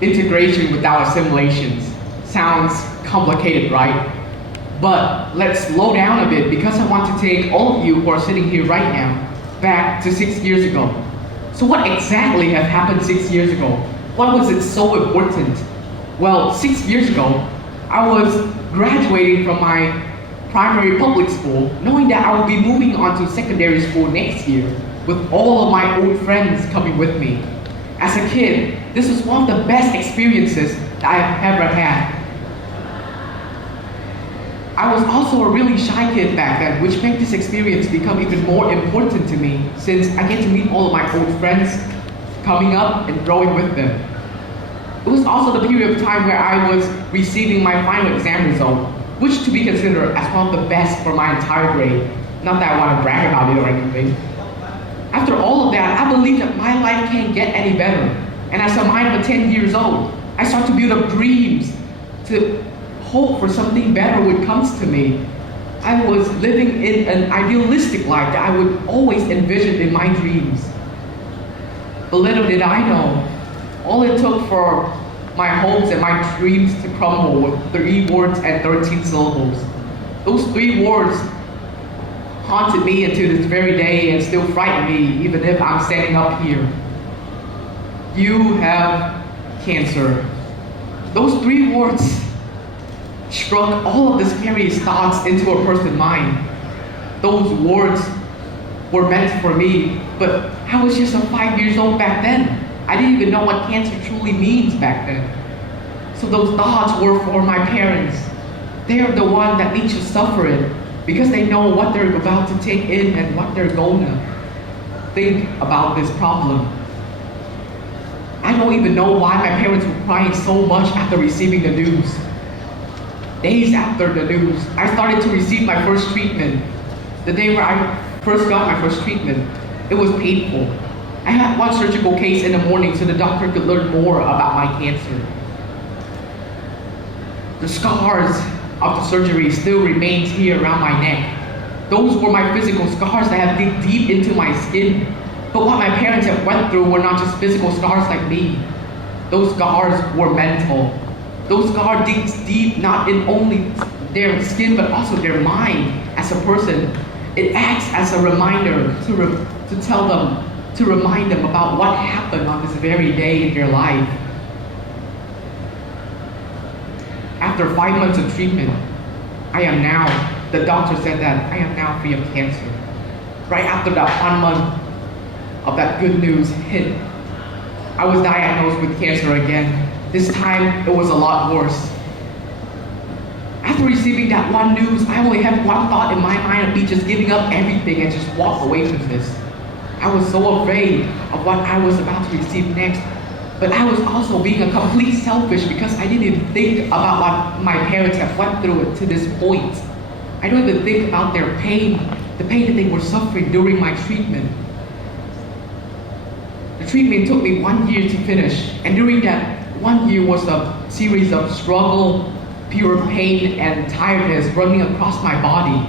Integration without assimilations. Sounds complicated, right? But let's slow down a bit because I want to take all of you who are sitting here right now back to 6 years ago. So what exactly had happened 6 years ago? Why was it so important? Well, 6 years ago, I was graduating from my primary public school, knowing that I would be moving on to secondary school next year with all of my old friends coming with me. As a kid, this was one of the best experiences that I have ever had. I was also a really shy kid back then, which made this experience become even more important to me since I get to meet all of my old friends coming up and growing with them. It was also the period of time where I was receiving my final exam result, which to be considered as one of the best for my entire grade. Not that I want to brag about it or anything. After all of that, I believe that my life can't get any better. And as a mind of 10 years old, I start to build up dreams to hope for something better would comes to me. I was living in an idealistic life that I would always envision in my dreams. But little did I know, all it took for my hopes and my dreams to crumble with 3 words and 13 syllables. Those 3 words haunted me until this very day and still frighten me even if I'm standing up here. You have cancer. Those 3 words struck all of the scariest thoughts into a person's mind. Those words were meant for me, but I was just 5 years old back then. I didn't even know what cancer truly means back then. So those thoughts were for my parents. They are the ones that need to suffer it because they know what they're about to take in and what they're going to think about this problem. I don't even know why my parents were crying so much after receiving the news. Days after the news, I started to receive my first treatment. The day where I first got my first treatment, it was painful. I had 1 surgical case in the morning so the doctor could learn more about my cancer. The scars of the surgery still remains here around my neck. Those were my physical scars that have dig deep into my skin. But what my parents have went through were not just physical scars like me. Those scars were mental. Those scars dig deep not in only their skin but also their mind as a person. It acts as a reminder to tell them, to remind them about what happened on this very day in their life. After 5 months of treatment, the doctor said that I am now free of cancer. Right after that 1 month of that good news hit, I was diagnosed with cancer again. This time, it was a lot worse. After receiving that one news, I only had one thought in my mind of me just giving up everything and just walk away from this. I was so afraid of what I was about to receive next, but I was also being a complete selfish because I didn't even think about what my parents have went through to this point. I don't even think about their pain, the pain that they were suffering during my treatment. The treatment took me 1 year to finish, and during that 1 year was a series of struggle, pure pain, and tiredness running across my body.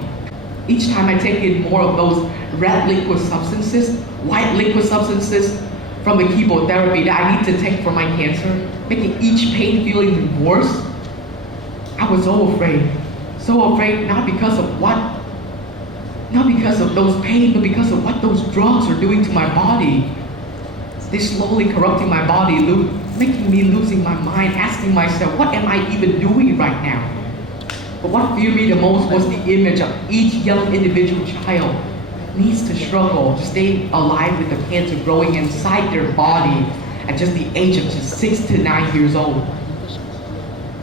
Each time I take in more of those red liquid substances, white liquid substances from the chemotherapy that I need to take for my cancer, making each pain feel even worse. I was so afraid not because of those pain, but because of what those drugs are doing to my body. They're slowly corrupting my body, making me losing my mind, asking myself, what am I even doing right now? But what feared me the most was the image of each young individual child needs to struggle to stay alive with the cancer growing inside their body at just the age of just 6 to 9 years old.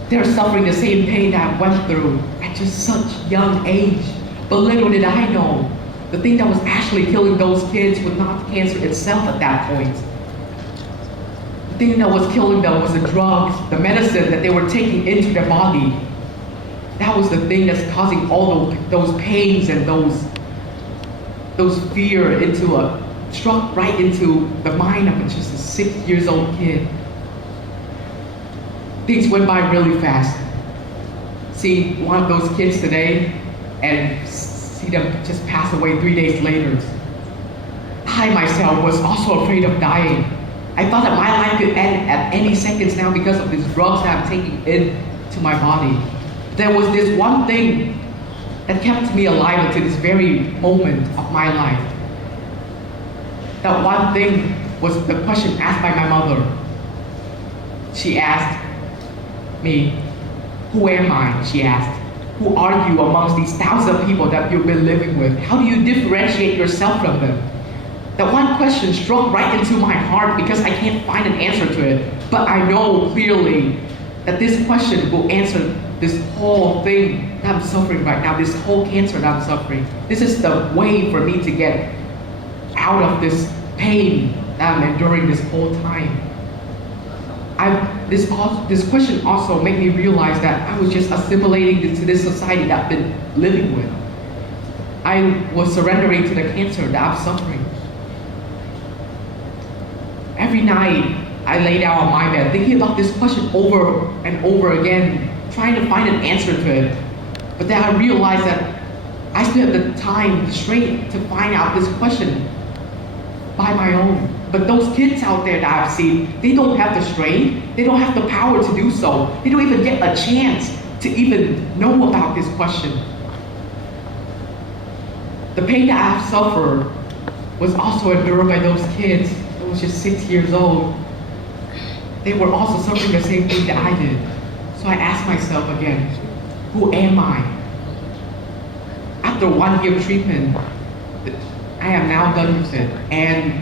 They're suffering the same pain that I went through at just such young age. But little did I know, the thing that was actually killing those kids was not cancer itself at that point. The thing that was killing them was the drugs, the medicine that they were taking into their body. That was the thing that's causing all those pains and those fear struck right into the mind of just a 6 years old kid. Things went by really fast. Seeing one of those kids today and see them just pass away 3 days later. I myself was also afraid of dying. I thought that my life could end at any seconds now because of these drugs that I'm taking into my body. There was this one thing that kept me alive until this very moment of my life. That one thing was the question asked by my mother. She asked me, "Who am I?" She asked. "Who are you amongst these thousands of people that you've been living with? How do you differentiate yourself from them?" That one question struck right into my heart because I can't find an answer to it. But I know clearly that this question will answer this whole thing that I'm suffering right now, this whole cancer that I'm suffering. This is the way for me to get out of this pain that I'm enduring this whole time. This question also made me realize that I was just assimilating into this society that I've been living with. I was surrendering to the cancer that I'm suffering. Every night, I lay down on my bed thinking about this question over and over again, trying to find an answer to it. But then I realized that I still have the time, the strength to find out this question by my own. But those kids out there that I've seen, they don't have the strength, they don't have the power to do so. They don't even get a chance to even know about this question. The pain that I've suffered was also endured by those kids who was just 6 years old. They were also suffering the same thing that I did. So I asked myself again, who am I? After 1 year of treatment, I am now done with it. And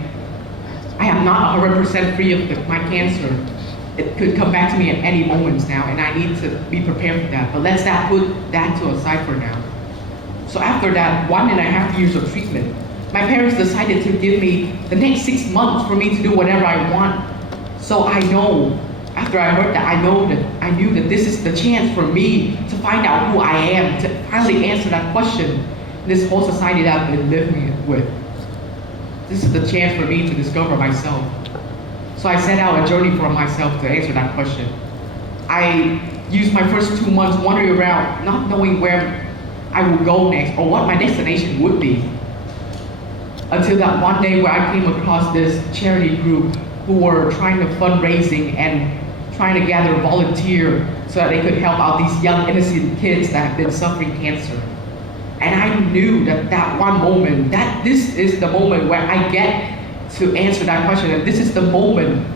I am not 100% free of my cancer. It could come back to me at any moment now, and I need to be prepared for that. But let's not put that to aside for now. So after that 1.5 years of treatment, my parents decided to give me the next 6 months for me to do whatever I want. So I know, after I heard that, I knew that this is the chance for me to find out who I am, to finally answer that question in this whole society that I've been living with. This is the chance for me to discover myself. So I set out a journey for myself to answer that question. I used my first 2 months wandering around, not knowing where I would go next or what my destination would be. Until that one day where I came across this charity group who were trying to fundraising and trying to gather volunteers so that they could help out these young innocent kids that have been suffering cancer. And I knew that one moment, that this is the moment where I get to answer that question, and this is the moment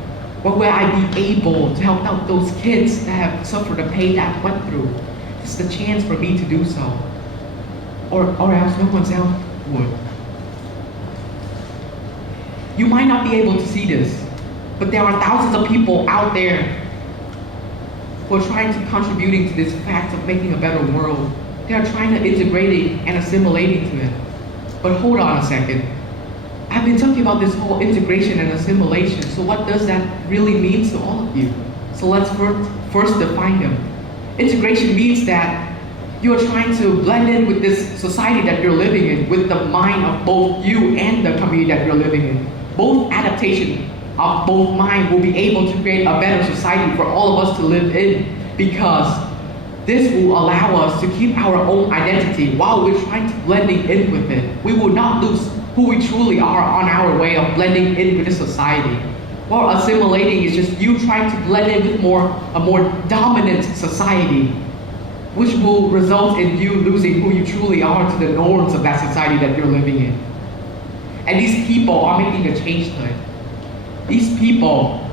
where I be able to help out those kids that have suffered the pain that I went through. It's the chance for me to do so, or else no one else would. You might not be able to see this, but there are thousands of people out there who are trying to contributing to this fact of making a better world. They are trying to integrating and assimilating to it. But hold on a second. I've been talking about this whole integration and assimilation, so what does that really mean to all of you? So let's first define them. Integration means that you are trying to blend in with this society that you're living in, with the mind of both you and the community that you're living in. Both adaptation of both mind will be able to create a better society for all of us to live in, because this will allow us to keep our own identity while we're trying to blending in with it. We will not lose who we truly are on our way of blending in with the society. While assimilating is just you trying to blend in with a more dominant society, which will result in you losing who you truly are to the norms of that society that you're living in. And these people are making a change to it. These people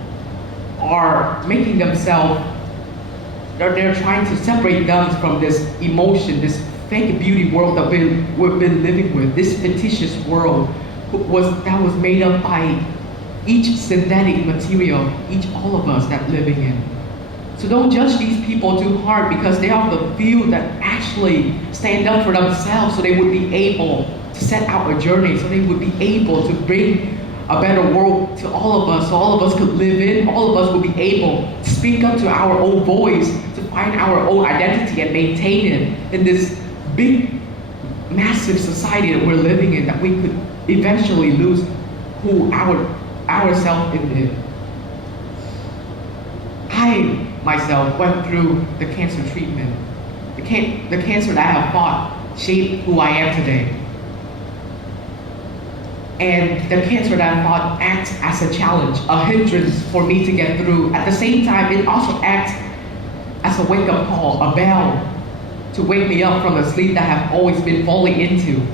are making themselves, they're trying to separate them from this emotion, this fake beauty world that we've been living with, this fictitious world that was made up by each synthetic material, all of us that living in. So don't judge these people too hard, because they are the few that actually stand up for themselves, so they would be able to set out a journey, so they would be able to bring a better world to all of us, so all of us could live in, all of us would be able to speak up to our own voice, to find our own identity and maintain it in this big, massive society that we're living in, that we could eventually lose who ourselves in it. I myself went through the cancer treatment. The cancer that I have fought shaped who I am today. And the cancer that I fought acts as a challenge, a hindrance for me to get through. At the same time, it also acts as a wake-up call, a bell to wake me up from the sleep that I've always been falling into.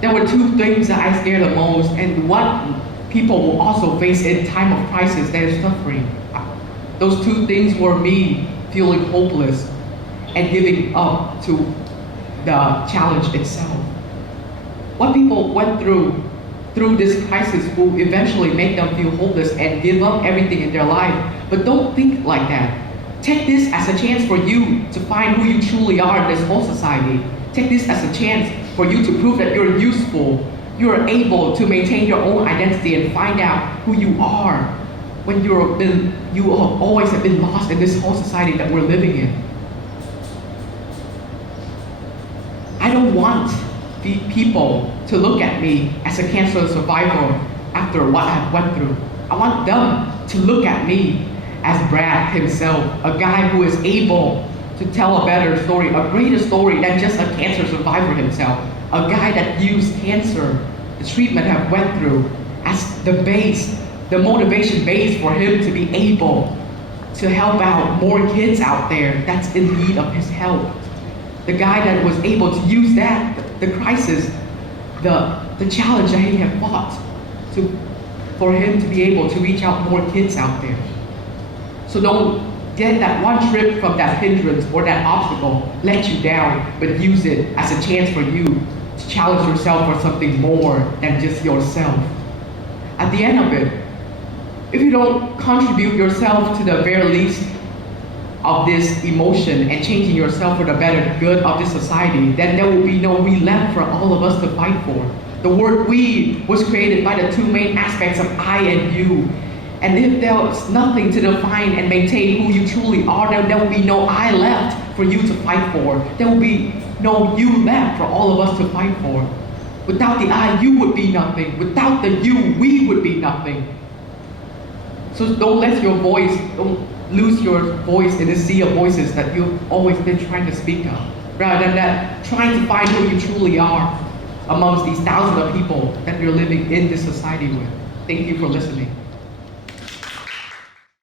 There were two things that I scared the most, and what people will also face in time of crisis, they're suffering. Those two things were me feeling hopeless and giving up to the challenge itself. What people went through this crisis will eventually make them feel hopeless and give up everything in their life. But don't think like that. Take this as a chance for you to find who you truly are in this whole society. Take this as a chance for you to prove that you're useful. You're able to maintain your own identity and find out who you are when you have always been lost in this whole society that we're living in. I don't want people to look at me as a cancer survivor after what I've went through. I want them to look at me as Brad himself, a guy who is able to tell a better story, a greater story than just a cancer survivor himself. A guy that used cancer, the treatment I've went through, as the base, the motivation base for him to be able to help out more kids out there that's in need of his help. The guy that was able to use that, the crisis, the challenge that he had fought for him to be able to reach out more kids out there. So don't get that one trip from that hindrance or that obstacle let you down, but use it as a chance for you to challenge yourself for something more than just yourself. At the end of it, if you don't contribute yourself to the very least of this emotion and changing yourself for the better good of this society, then there will be no we left for all of us to fight for. The word we was created by the two main aspects of I and you. And if there's nothing to define and maintain who you truly are, then there will be no I left for you to fight for. There will be no you left for all of us to fight for. Without the I, you would be nothing. Without the you, we would be nothing. So don't lose your voice in the sea of voices that you've always been trying to speak of. Rather than that, trying to find who you truly are amongst these thousands of people that you're living in this society with. Thank you for listening.